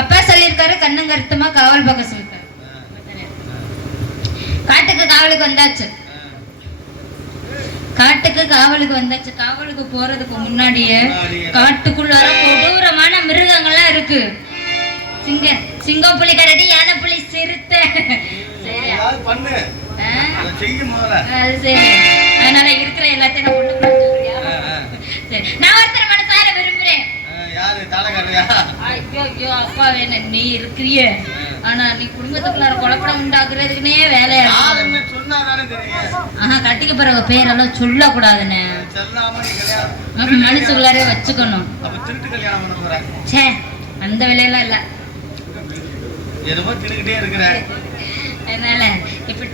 அப்பா சொல்லியிருக்காரு கண்ணும் கருத்துமா காவல் பார்க்க சொல்லிருக்காரு. காட்டுக்கு காவலுக்கு வந்தாச்சு. காட்டுக்கு காவலுக்கு வந்தாச்சு. காவலுக்கு போறதுக்கு முன்னாடியே காட்டுக்குள்ளார கொடூரமான மிருகங்கள்லாம் இருக்கு. சிங்கம், புலி, கரடி, யானை, புலி, சிறுத்தை. அது சரி. அதனால இருக்கிற எல்லாத்தையும் நான் ஒருத்தர் மனசார விரும்புறேன். ஐயோ அப்பா வேண நீ இருக்கிறிய. ஆனா நீ குடும்பத்துக்குள்ளார குழப்பம் உண்டாக்குறதுக்குன்னே வேலையா கட்டிக்க பிறகு பேரெல்லாம் சொல்ல கூடாதுன்னு மனசுக்குள்ளாரே வச்சுக்கணும். சே அந்த வேலையெல்லாம் இல்ல. அதனால எப்படி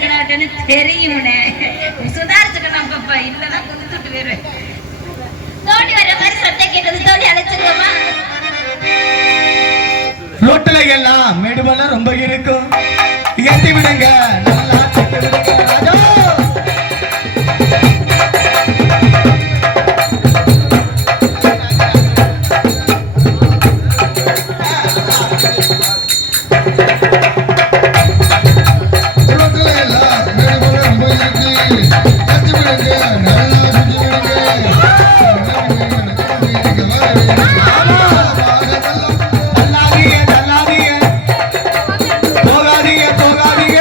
தெரியுமா தெரியும் சுதாரிச்சுக்கணும் பாப்பா. இல்லன்னா கொடுத்துட்டு வருவேன். தோழி வர மாதிரி சத்தம் கேட்டது. தோழி அழைச்சிருக்கோமா? ரோட்டுல எல்லாம் மேடுபெல்லாம் ரொம்ப இருக்கும். ஏத்தி விடுங்க நல்லா ராஜா. போகாதீங்க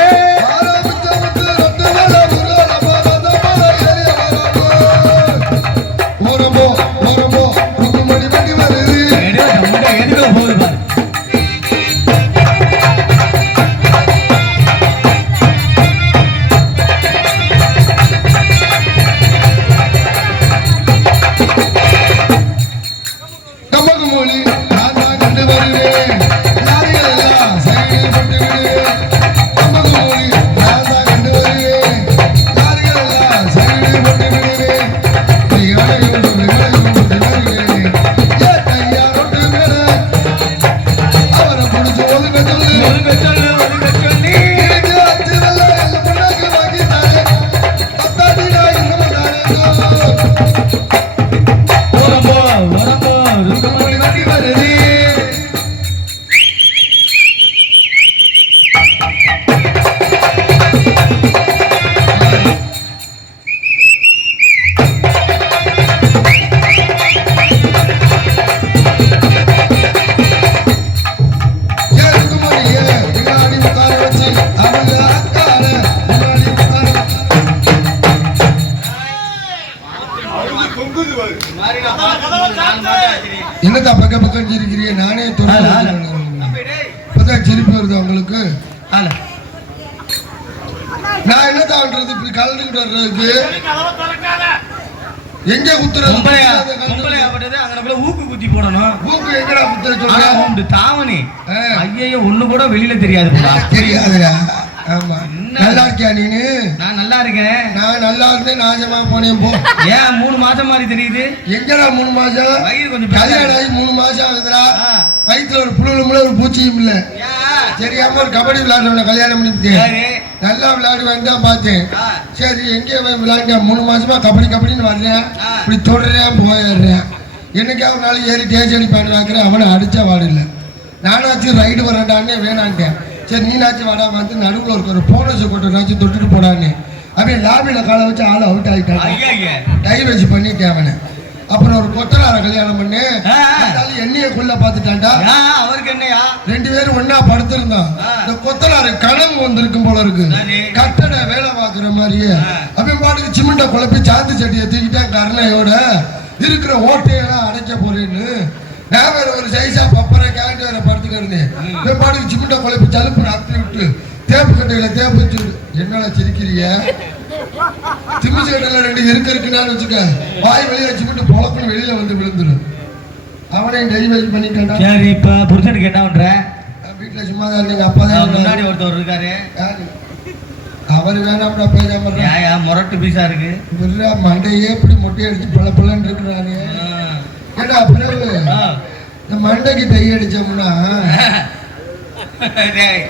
பக்க பக்கம் சிரிக்கிறீங்க நானே இப்பதான் சிரிப்பு வருது உங்களுக்கு. நான் என்னதான் பண்றது இப்படி கலந்துக்கிட்டு வர்றதுக்கு? எங்க குத்துறது? ஊக்கு குத்தி போடணும். ஊக்கு எங்கடா குத்துற சொல்ற? தாவணி ஐயோ ஒண்ணு கூட வெளியில தெரியாது. தெரியாதுடா. ஆமா நல்லா இருக்கியா நீனு? நான் நல்லா இருக்கேன். நான் நல்லா இருந்தேன் நாசமா போனேன் போ. ஏன் 3 மாசம் மாதிரி தெரியுது? எங்கடா 3 மாசம்? வயிறு கொஞ்சம் கல்யாணம் ஆகி 3 மாசம் ஆகுதுடா. வயிற்றுல ஒரு புழுலும் ஒரு பூச்சியும் இல்ல. தெரியாம ஒரு கபடி விளையாடுறவன கல்யாணம் பண்ணிட்டேன். நல்லா விளையாடுவேன் தான் பார்த்தேன். சரி எங்கே விளையாண்டேன் 3 மாசமா கபடின்னு வர்றேன். இப்படி தொடர்றேன் போயிடுறேன். என்னைக்கா ஒரு நாள் ஏறி டேஜ் பண்ணி வைக்கிறேன். அவனை அடிச்சா வாடு இல்லை. நானாச்சும் ரைடு வரேன்டான்னே வேணான்ட்டேன். சரி நீனாச்சும் வாடா வந்து நடுவில் ஒரு போனஸ் கொட்டாச்சும் தொட்டுட்டு போடான்னு அப்படியே லாபியில காலை வச்சு ஆள் அவுட் ஆகிட்டான். டைவர்ஸ் பண்ணிட்டேன் அவனை. அப்புறம் ஒரு கொத்தனார கல்யாணம் பண்ணு எண்ணெய கொள்ள பாத்துட்டான்டா. அவருக்கு என்னையா 2 பேரும் ஒன்னா படுத்திருந்தான். இந்த கொத்தனாரு கனவு வந்திருக்கும் போல இருக்கு. கட்டட வேலை பாக்குற மாதிரியே அப்படியே பாட்டுக்கு சிமெண்ட குழப்பி சாந்து சட்டியை தூக்கிட்டேன். கருணையோட இருக்கிற ஓட்டையெல்லாம் அடைக்க போறேன்னு நான் வேற ஒரு சைஸா பப்பரை கேட்டு வேற படுத்துக்க இருந்தேன். பாட்டுக்கு சிமெண்ட குழப்பி சலுப்பு அப்படி விட்டு தேப்பு கட்டையில தேப்பு வச்சு என்னடா சிரிக்கிறிய? திமிச்சு கட்டையில 2 இருக்குன்னு வச்சுக்க வாய் வெளியே சிமெண்ட் பொழப்புன்னு வெளியில வந்து விழுந்துடும். அவனையும் டைவர்ஸ் பண்ணிட்டான். சரி இப்ப புருஷனுக்கு என்ன பண்ற? வீட்டுல சும்மா தான் இருந்தீங்க. அப்பதான் முன்னாடி ஒருத்தர் இருக்காரு. அவரு வேணாம்டா பேசாம முரட்டு பீஸா இருக்கு. மண்டையே இப்படி மொட்டையை அடிச்சு பல பலன்னு இருக்கிறாரு. ஏடா பிறகு இந்த மண்டைக்கு டை அடிச்சோம்னா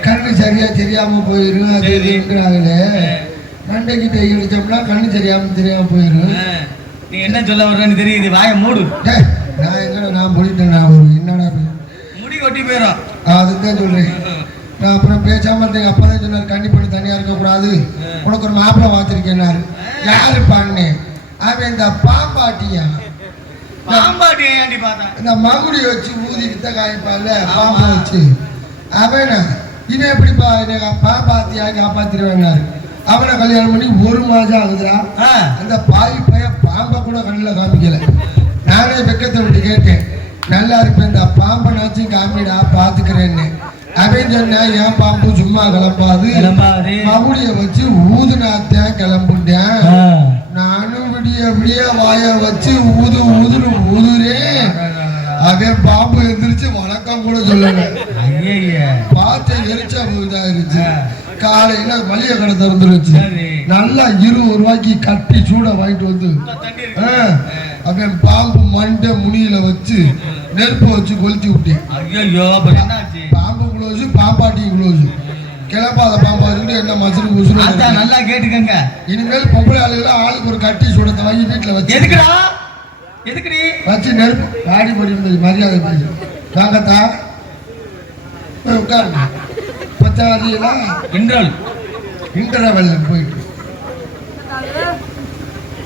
கண்ணு சரியா தெரியாம போயிரும். அது இருக்கிறாங்களே மண்டைக்கு டை அடிச்சோம்னா கண்ணு தெரியாம போயிரும். நீ என்ன சொல்ல வர்றன்னு தெரியுது. வாய மூடு. நான் எங்கடா நான் முடிட்டேன். நான் ஒரு என்னடா முடி கொட்டி போயிடும். அதுதான் சொல்றேன். நான் அப்புறம் பேசாம இருந்தேன். அப்பதான் சொன்னார் கண்ணி பண்ணி தனியா இருக்கக்கூடாது. உனக்கு ஒரு மாப்பிள்ளை பார்த்திருக்கேன்னாரு. யாரு பாண்ணே? அவன் இந்த பாம்பாட்டியா இந்த மகுடி வச்சு ஊதிக்கிட்ட காய்ப்பால பாம்பை வச்சு அவன இவன் எப்படிப்பா பாம்பாத்தியா காப்பாத்திருவேன்னாரு. அவனை கல்யாணம் பண்ணி 1 மாசம் ஆகுதுடா. அந்த பாய் பைய பாம்பை கூட கண்ணில் காமிக்கல. நானே வெக்கத்தை விட்டு கேட்டேன் நல்லா இருப்பேன் இந்த பாம்பை நாச்சும் காமிடா பாத்துக்கிறேன்னு. அவன் சொன்னா என் பாம்பு சும்மா கிளம்பாது மகுடிய வச்சு ஊதுனாத்தான் கிளம்புட்டேன். நானும் விடிய வாய வச்சு ஊதுன்னு ஊதுறேன். அவன் பாம்பு எந்திரிச்சு வணக்கம் கூட சொல்லல. பார்த்து எரிச்சா இதாயிருச்சு. காலையில மளிகை கடை திறந்துருச்சு. நல்லா 20 ரூபாய்க்கு கட்டி சூட வாங்கிட்டு வந்து அவன் பாம்பு மண்டை முனியில வச்சு நெருப்பு வச்சு கொளுத்தி விட்டேன். பாம்பு குளோஸ் பாம்பாட்டி குளோஸ் கிளப்பாத பாம்பாட்டு என்ன மசுறு முசுறு நல்லா கேட்டுக்கங்க. இனிமேல் பொம்பளை ஆளுகளை ஆளுக்கு ஒரு கட்டி சூடத்தை வாங்கி வீட்டுல வச்சு வச்சு நெருப்பு காடி படி மரியாதை பேசு வாங்கத்தா உட்காருங்க. 10வது இன்டர்வெல்ல போயிட்டு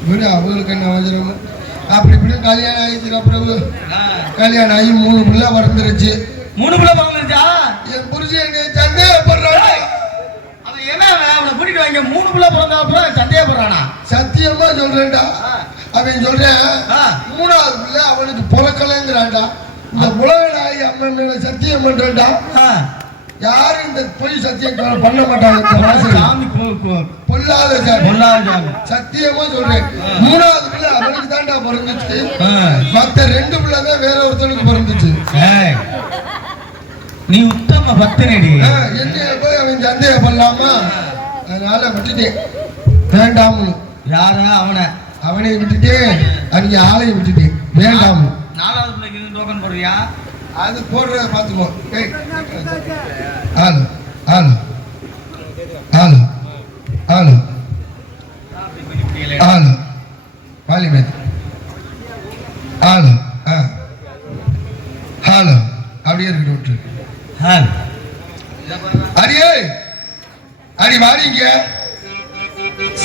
விடு அவங்களுக்கு என்ன அவசரம். அப்படி இப்படி கல்யாணம் ஆகிடுச்சு. அப்புறம் கல்யாணம் ஆகி 3 பிள்ளை பிறந்துருச்சு. 3 பிள்ளை பிறந்துருச்சா? என் புருஷன் என்னை சந்தேகப்படுறான். அவன் என்ன அவனை கூட்டிட்டு வாங்க 3 பிள்ளை பிறந்த அப்புறம் சந்தேகப்படுறானா? சத்தியமா சொல்றேன்டா. அவன் சொல்றேன் 3வது பிள்ளை அவனுக்கு பிறக்கலைங்கிறான்டா. இந்த உலகநாயகி அம்மா மேல சத்தியம் பண்றேன்டா. யாரு இந்த பொய் சத்தியம் பண்ண மாட்டாங்க. பொல்லாத சத்தியமா சொல்றேன் 3வது பிள்ளை அவனுக்கு தான்டா பிறந்துச்சு. மத்த 2 பிள்ளை தான் வேற ஒருத்தனுக்கு பிறந்துச்சு. நீ உத்தம பக்தனடி. என்ன போய் அவன் சந்தேகப்படலாமா? அதனால விட்டுட்டேன் வேண்டாம்னு. யாரா? அவனை விட்டுட்டு அங்க ஆளையும் விட்டுட்டேன் வேண்டாம். 4வது பிள்ளைக்கு டோக்கன் போடுறியா? அது போடுறத பாத்துக்கோ. ஆளு ஆளு ஆளு ஆளு ஆளு பாலிமேத் ஆளு ஆளு அப்படியே இருக்கு விட்டு அடியே அடி வாடிங்க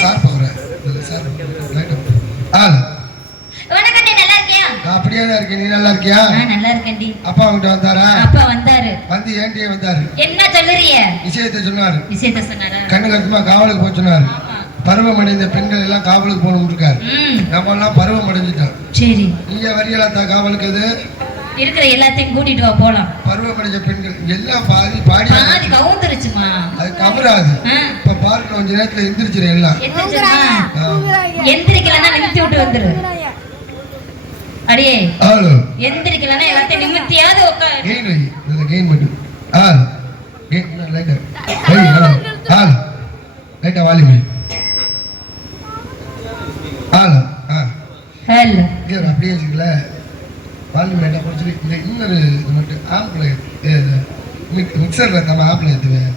சார் போகிறேன் ஆளு அப்படியே தான் இருக்கேன். நீ நல்லா இருக்கியா? நல்லா இருக்கேன்டி. அப்பா கிட்ட வந்தாரா? அப்பா வந்தாரு. வந்து ஏன்டியே வந்தாரு. என்ன சொல்லுறிய? விஷயத்தை சொன்னாரு. விஷயத்தை சொன்னாரா? கண்ணு கட்டுமா காவலுக்கு போய் சொன்னாரு. பருவமடைந்த பெண்கள் எல்லாம் காவலுக்கு போகணும் இருக்காரு. நம்ம எல்லாம் பருவம் அடைஞ்சிட்டோம். சரி நீங்க வரியலாத்தா காவலுக்கு? அது இருக்கிற எல்லாத்தையும் கூட்டிட்டு வா போலாம். பருவமடைஞ்ச பெண்கள் எல்லாம் பாதி பாடி பாதி கவுந்துருச்சுமா. அது கமராது. இப்ப பாரு கொஞ்ச நேரத்துல எந்திரிச்சிரு எல்லாம். எந்திரிக்கலன்னா நிமித்தி விட்டு வந்துரு. அடியே ஹலோ எந்திரிக்கலன்னா எல்லாத்தையும் நிமித்தியாவது உட்காரு. கெயின் வை இதுல கெயின் பண்ணு. ஹலோ கெயின் லைட்டா ஏய் ஹலோ ஹலோ லைட்டா வால்யூம் ஹலோ ஹலோ இங்க அப்படியே வச்சுக்கல வால்யூம் லைட்டா குறைச்சி இந்த இன்னொரு இது மட்டும் ஆப்ல மிக்சர்ல நம்ம ஆப்ல ஏத்துவேன்.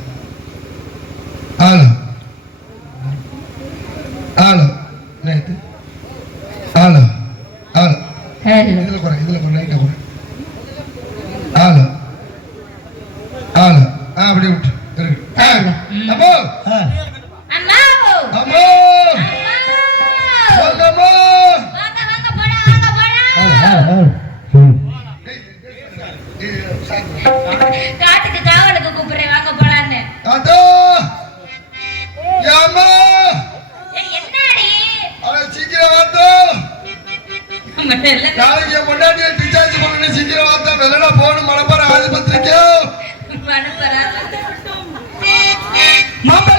ஹலோ ஹலோ நேத்து ஹலோ ஹலோ ஹலோ இதுல குறை லைட்டா குறை. ஹலோ ஹலோ அப்படியே விட்டு அப்போ அம்மா அம்மா வாங்கம்மா வாங்க வாங்க போலாம் வாங்க போலாம். காட்டுக்கு காவலுக்கு கூப்பிடுறேன் வாங்க போலான்னு. அதோ யாமா ஏய் என்னடி அட சீக்கிரம் வாத்தோ நாளைக்கு முன்னாடி டிஸ்சார்ஜ் பண்ணணும் சீக்கிரம் வாத்தா வெள்ளனா போகணும் மலப்பாறை ஆஸ்பத்திரிக்கு மனப்பரா மாமா